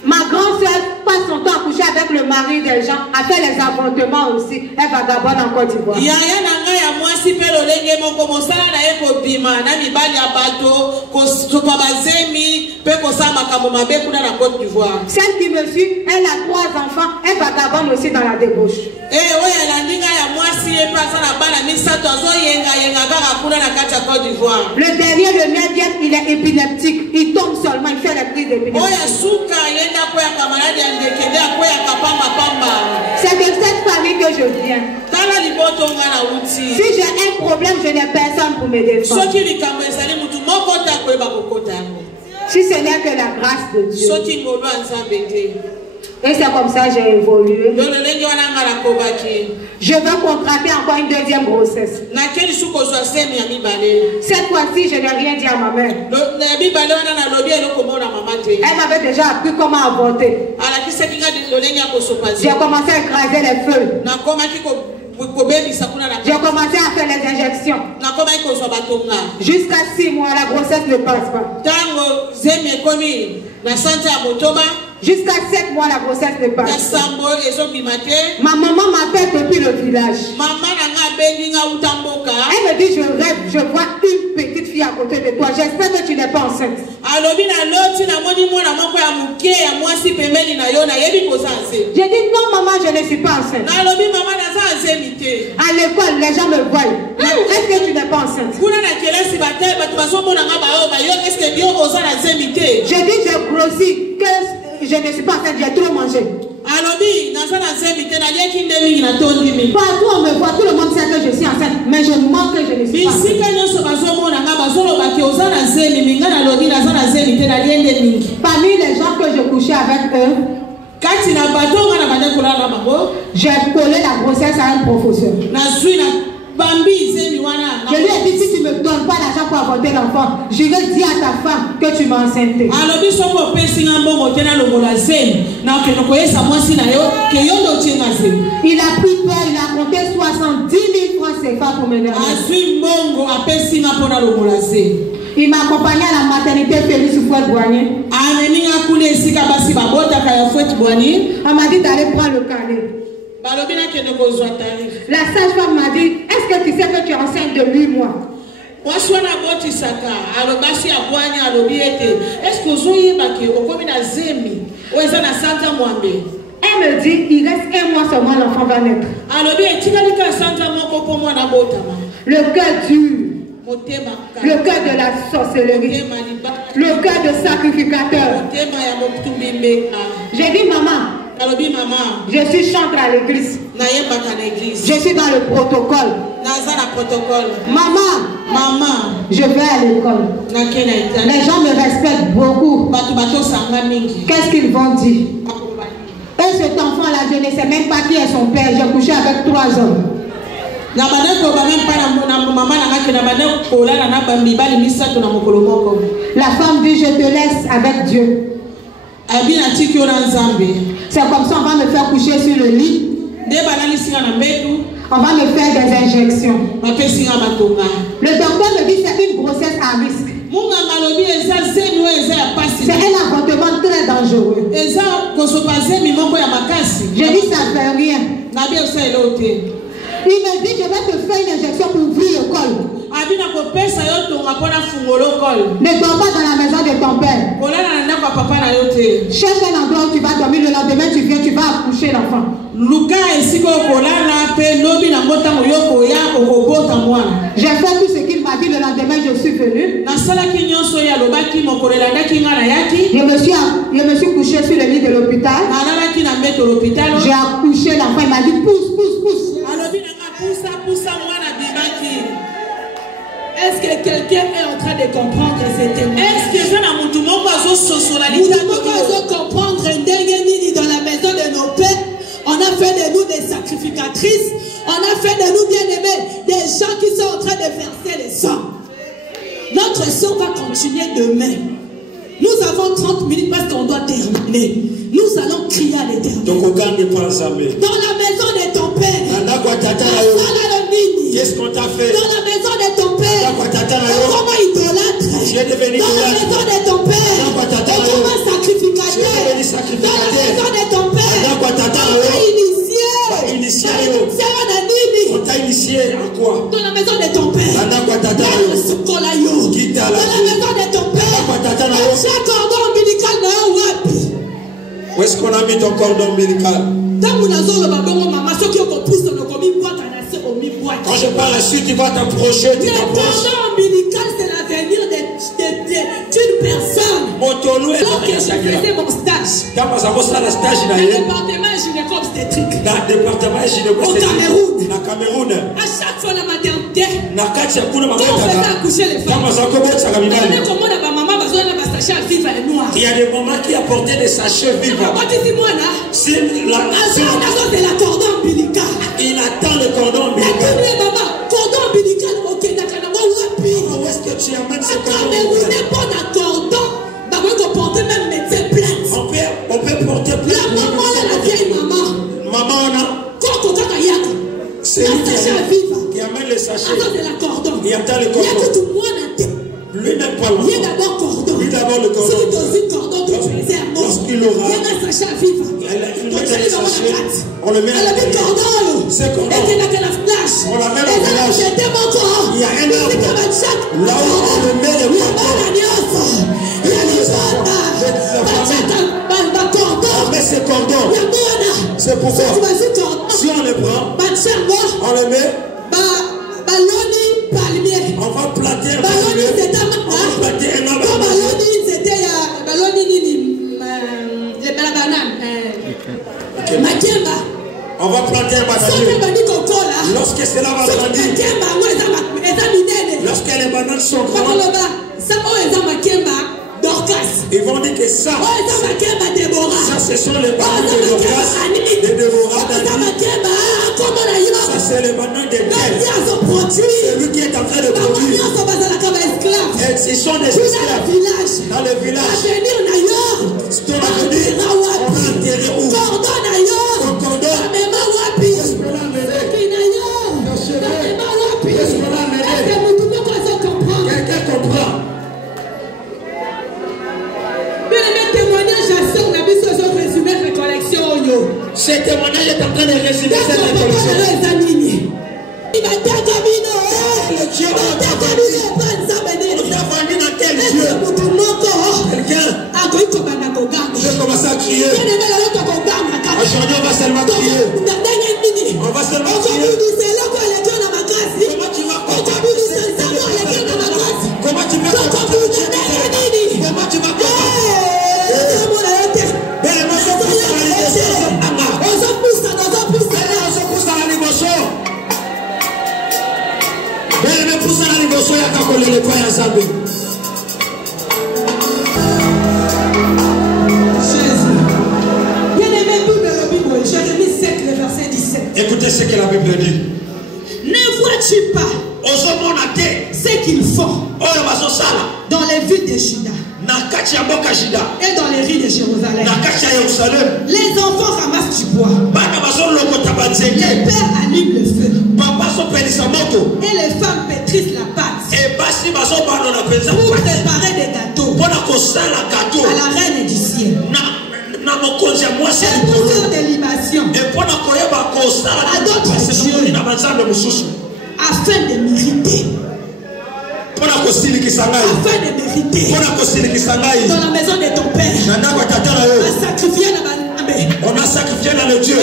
Ma grande soeur passe son temps à coucher avec le mari des gens, a fait les avortements aussi. Elle vagabonde en Côte d'Ivoire. kobima na mibali ya bato kosopa bazemi pe kosala makambo mabe kuna na Côte d'Ivoire. Celle qui me suit, elle a 3 enfants, elle vagabonde aussi dans la débauche. Oyo elandinga ya mwasi ye pasa na bana misato azoyenga kaka kuna na kati ya Côte d'Ivoire. Le dernier, le 9e, il est épileptique. Il tombe seulement, il fait la crise d'épilepsie. Oya suka yenda kwa kamaradi ya ndekende kwa kapamba pamba. C'est de cette famille que je viens. Tala liboto ngana uti. Si j'ai un problème, je n'ai personne pour me défendre. Soki likambo ezali mutu moko ta ko eba kokota yango. Si ce n'est que la grâce de Dieu. Soki ngolo nzambe te. Et c'est comme ça que j'ai évolué. Je veux contracter encore une 2e grossesse. Cette fois-ci, je n'ai rien dit à ma mère. Elle m'avait déjà appris comment avorter. J'ai commencé à écraser les feuilles. J'ai commencé à faire les injections. Jusqu'à 6 mois, la grossesse ne passe pas. Jusqu'à 7 mois, la grossesse ne passe pas. Ma maman m'appelle depuis le village. Elle me dit, je rêve, je vois une petite fille à côté de toi. J'espère que tu n'es pas enceinte. J'ai dit, non maman, je ne suis pas enceinte. À l'école, les gens me voient. Est-ce que tu n'es pas enceinte? J'ai dit, je grossis, que je ne suis pas enceinte, j'ai trop mangé. Partout on me voit, tout le monde sait que je suis enceinte, mais je mens que je ne suis pas enceinte. Parmi les gens que je couchais avec eux, j'ai collé la grossesse à un professeur. Je lui ai dit, si tu ne me donnes pas l'argent pour avorter l'enfant, je vais dire à ta femme que tu m'as enceinté. Il a pris peur, il a compté 70 000 francs CFA pour me donner. Il m'a accompagné à la maternité Félix Houphouët-Boigny. On m'a dit d'aller prendre le carnet. La sage-femme m'a dit, est-ce que tu sais que tu es enceinte de 8 mois? Elle me dit, il reste 1 mois seulement, l'enfant va naître. Le cœur dur. Le cœur de la sorcellerie. Le cœur de sacrificateur. J'ai dit, maman, je suis chantre à l'église. Je suis dans le protocole. Maman, je vais à l'école. Les gens me respectent beaucoup. Qu'est-ce qu'ils vont dire? Et cet enfant-là, je ne sais même pas qui est son père. J'ai couché avec 3 hommes. La femme dit, je te laisse avec Dieu. C'est comme ça, on va me faire coucher sur le lit. On va me faire des injections. Le docteur me dit, c'est une grossesse à risque. C'est un avortement très dangereux. Je dis, ça ne fait rien. Il me dit, je vais te faire une injection pour ouvrir le col. Ne dors pas dans la maison de ton père. Cherche un endroit où tu vas dormir. Le lendemain, tu viens, tu vas accoucher l'enfant. J'ai fait tout ce qu'il m'a dit. Le lendemain, je suis venue. Je me suis couché sur le lit de l'hôpital. J'ai accouché l'enfant. Il m'a dit, pousse, pousse, pousse. Est-ce que quelqu'un est en train de comprendre ces témoignages? Est-ce que vous comprendre dans la maison de nos pères? On a fait de nous des sacrificatrices. On a fait de nous bien-aimés des gens qui sont en train de verser le sang. Notre sang va continuer demain. Nous avons 30 minutes parce qu'on doit terminer. Nous allons crier à l'Éternel. Dans la maison de ton père. Qu'est-ce qu'on t'a fait? Dans la maison de ton père. Comment idolâtre? Tu es devenu dans la maison de ton père. Comment sacrificateur? Dans la maison de ton père. On t'a initié. On t'a initié à quoi? Dans la maison de ton père. Est-ce qu'on a mis ton cordon ombilical? Quand je parle ensuite, tu vas t'approcher, tu t'approches. Le cordon ombilical, c'est l'avenir d'une personne. Alors que je faisais mon stage dans le département gynéco-obstétrique au Cameroun. À chaque fois, la maternité, quand on faisait accoucher les femmes, il y a des mamans qui apportaient des sachets vivants. C'est la cordon ombilical. Il attend le cordon ombilical. Cordon ombilical, ok, où est-ce que tu amènes ce cordon ombilical? Même médecin plainte. On peut porter plainte. La maman, la vieille maman. Maman, on a. C'est lui qui amène les sachets. Il attend le cordon. Lui n'est pas là. Il y a d'abord cordon. Lui d'abord le cordon. Si dans une cordon, tu faisais un mot. Lorsqu'il aura. Il y a un sachet à vivre. On le met à la cordon. C'est cordon. On la met au village. Il y a un arbre. Là où on le met le cordon. On met ce cordon. C'est pourquoi si on le prend, on le met. On va planter un palmier. On va planter un arbre. On va planter un bananier. Lorsque cela va grandir, lorsque les bananes sont grandes, ils vont dire que ça ce sont les bananes de Dorcas, de Déborah, ça c'est les bananes de Dieu. C'est lui qui est en train de produire. Et ils sont des esclaves dans le village. Ton avenir, on va enterrer où? Ton cordon. Quelqu'un comprend? Ce témoignage est en train de résumer cette récollection. Il va le Dieu on t'a vendu dans quel Dieu? Quelqu'un peut commencer à crier. Aujourd'hui on va seulement crier. On va seulement crier. Comment tu vas comment tu vas Écoutez ce que la Bible dit. Ne vois-tu pas ce qu'ils font dans les villes de Juda et dans les rues de Jérusalem? Les enfants ramassent du bois. Les pères allument le feu. Et les femmes pétrissent la pâte pour préparer des gâteaux à la reine du ciel. Et pour faire des libations à d'autres dieux afin de mériter. Afin de mériter dans la maison de ton père. On a sacrifié dans le Dieu.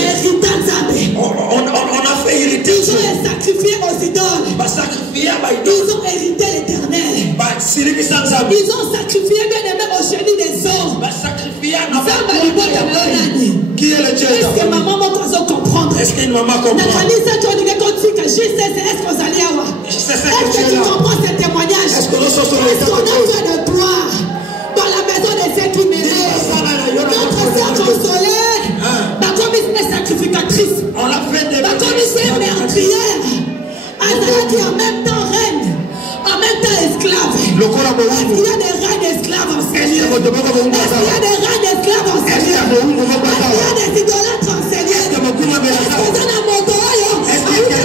On a fait hériter. Ils ont sacrifié aux idoles. Ils ont hérité l'éternel. Ils ont sacrifié bien aimé au génie des hommes. Qui est le Dieu? Est-ce que maman m'a comprendre? Est-ce qu'une maman comprend? Est-ce que tu comprends ce témoignage? Est-ce qu'on a fait de toi dans la maison de ceux qui méritent? Notre sœur consolée, comme une sacrificatrice, comme une meurtrière, qui en même temps reine, en même temps esclave. Est-ce qu'il y a des reines esclaves en Seigneur? Est-ce qu'il y a des reines esclaves en Seigneur? Est-ce qu'il y a des idolâtres en Seigneur? Est-ce que vous avez un moto? Est-ce qu'il y a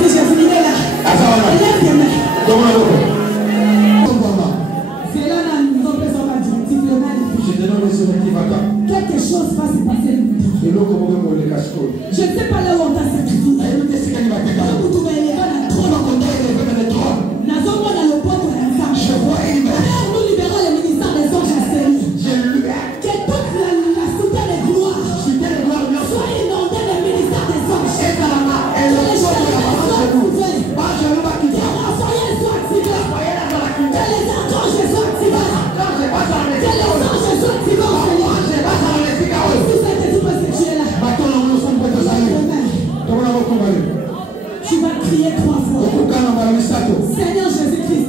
Merci Jésus, il est là. Lève tes mains. C'est là dans nos besoins directifs, le mal. Quelque chose va se passer. Je ne sais pas là où on t'a sacrifié. Je vois nous libérons le ministère des anges à Seigneur. Que toute la cité de gloire soit inondée le ministère des anges. Que les chevaliers soient activés. Que Raphaël soit activé. Que les archanges soient activés. Que les anges soient activés. Si c'est tout parce que tu es là. Tu vas crier 3 fois. Seigneur Jésus-Christ.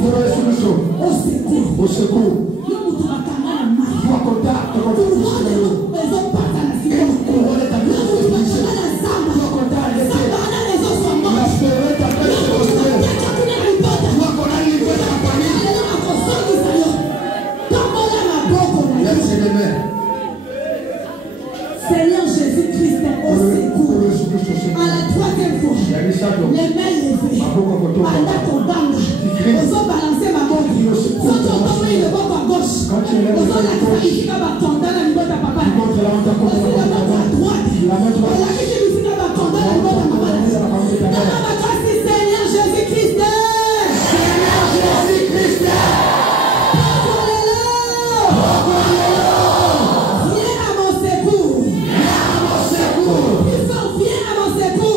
Au secours. Seigneur Jésus-Christ, au secours. À la 3e fois, les mains levées, pendant ton bang, aux autres balancer ma boque, soit ton tombe et le bord à gauche, aux autres la qualifique à battre dans la niveau de papa, aussi la main à droite, la qualifique à battre dans la niveau de papa. Dans ma grâce, Seigneur Jésus-Christ, Seigneur Jésus-Christ, viens à mon secours. Viens à mon secours.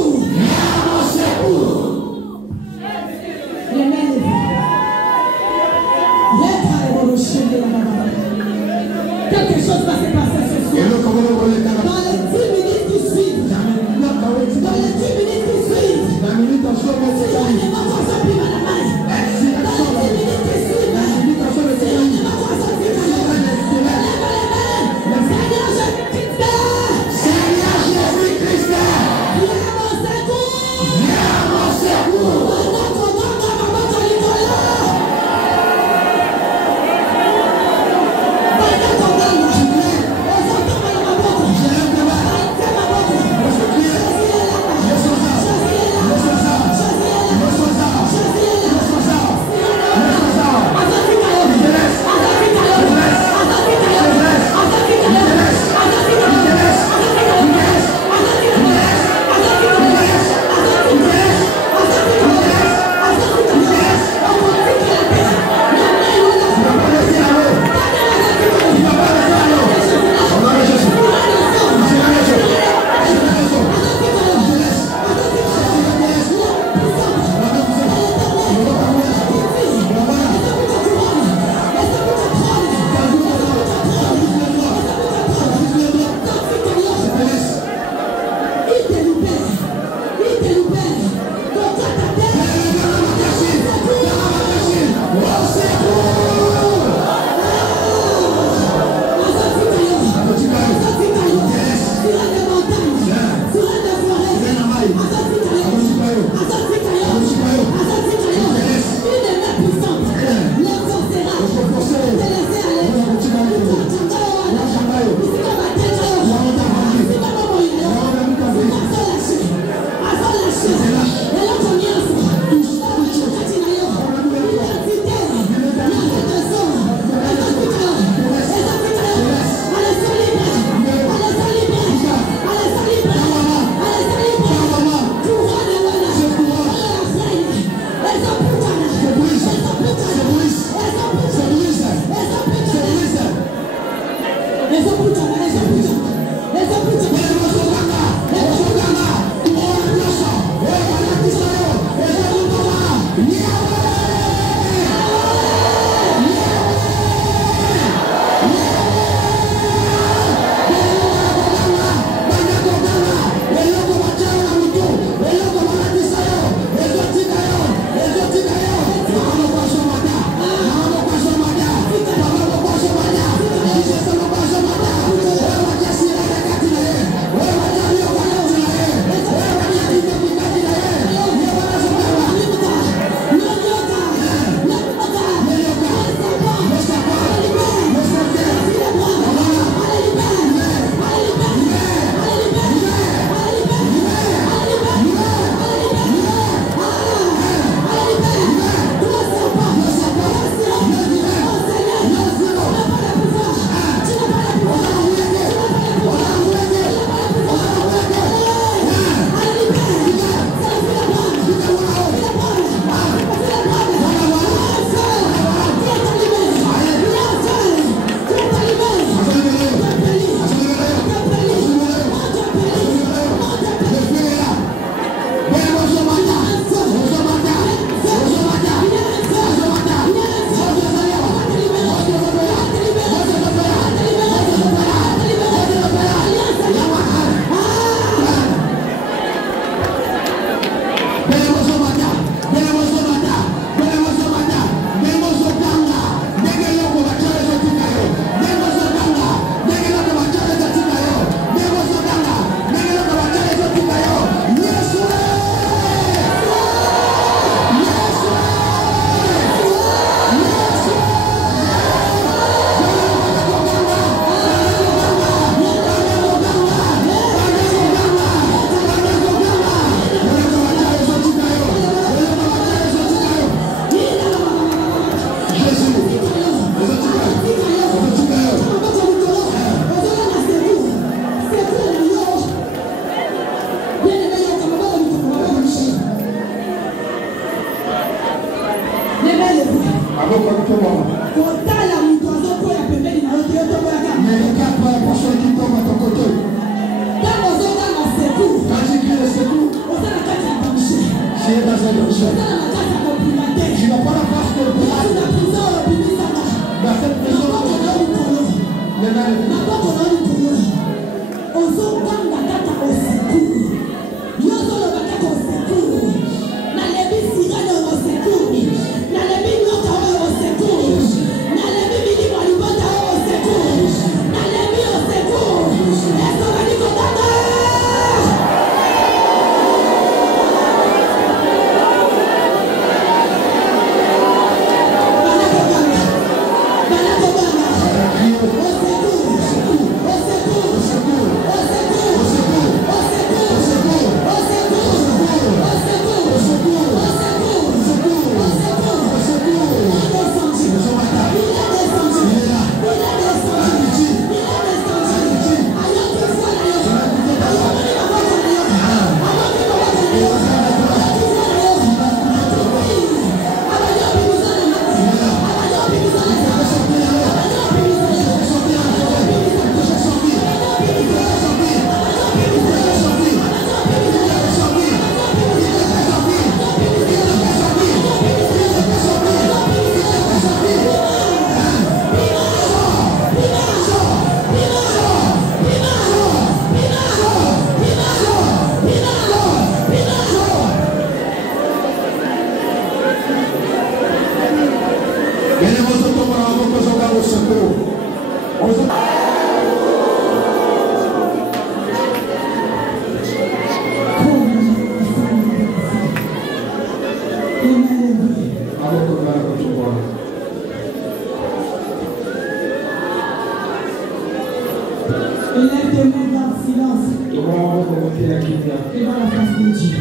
devant la face de Dieu.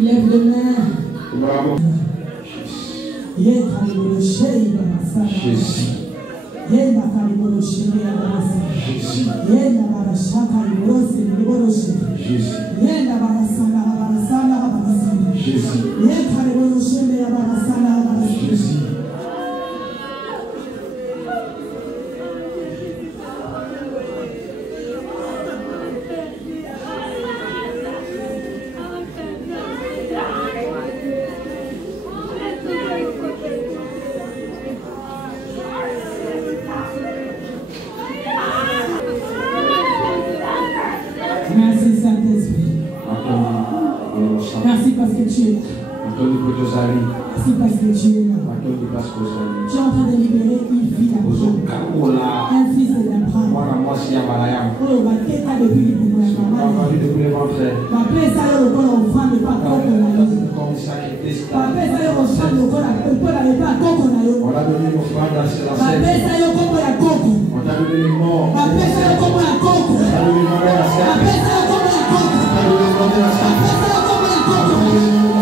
Lève les mains. Jésus. Merci Saint-Esprit. Merci parce que tu es là. Merci parce que tu es là. Tu es en train de libérer une fille d'Abraham. Un fils d'Abraham. Oh, ma tête a depuis le ventre. Ma paix, ça y est, le corps enfant de pas contre la loi. Ma paix, ça y est, enfant de corps, le corps n'avait pas contre la loi. Ma paix, ça y est, comme la coco. Ma paix, ça y est, comme la coco. Ma paix, ça y est, comme la coco.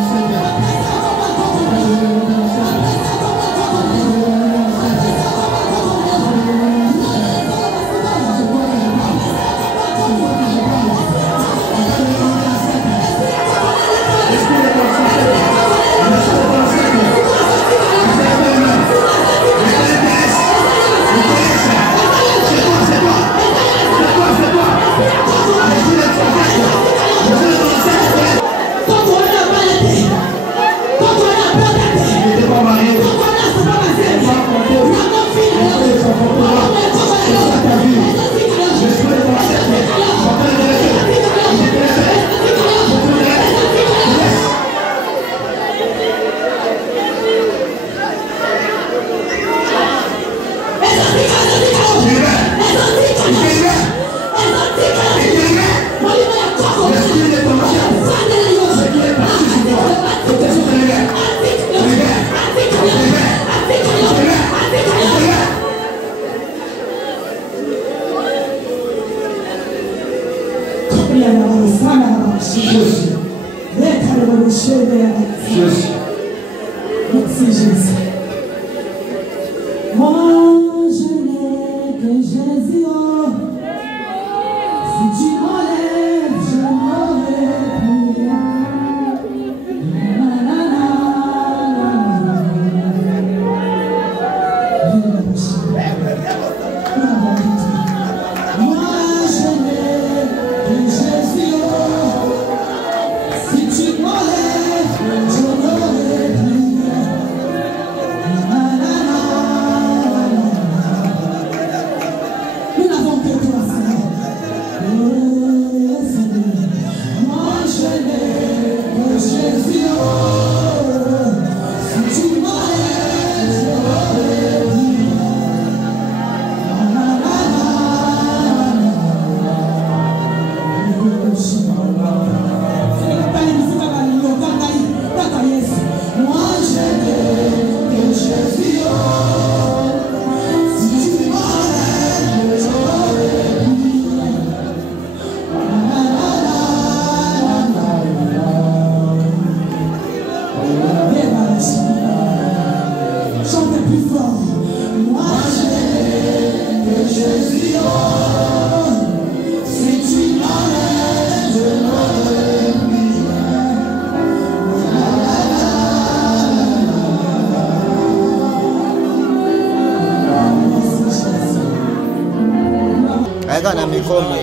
Merci Jésus. Moi je n'ai que Jésus. Si tu m'enlèves, je n'aurai plus Moi je n'ai que Jésus. Si tu m'enlèves, je n'aurai plus. Nous n'avons que toi, Seigneur. Moi je n'ai que Jésus. Si tu m'enlèves, je n'aurai plus. Moi je n'ai que Jésus. Si tu m'enlèves, je n'aurai plus. Chantez plus fort. Moi je n'ai que Jésus. Si tu m'enlèves, je n'aurai plus. Eka na mikono.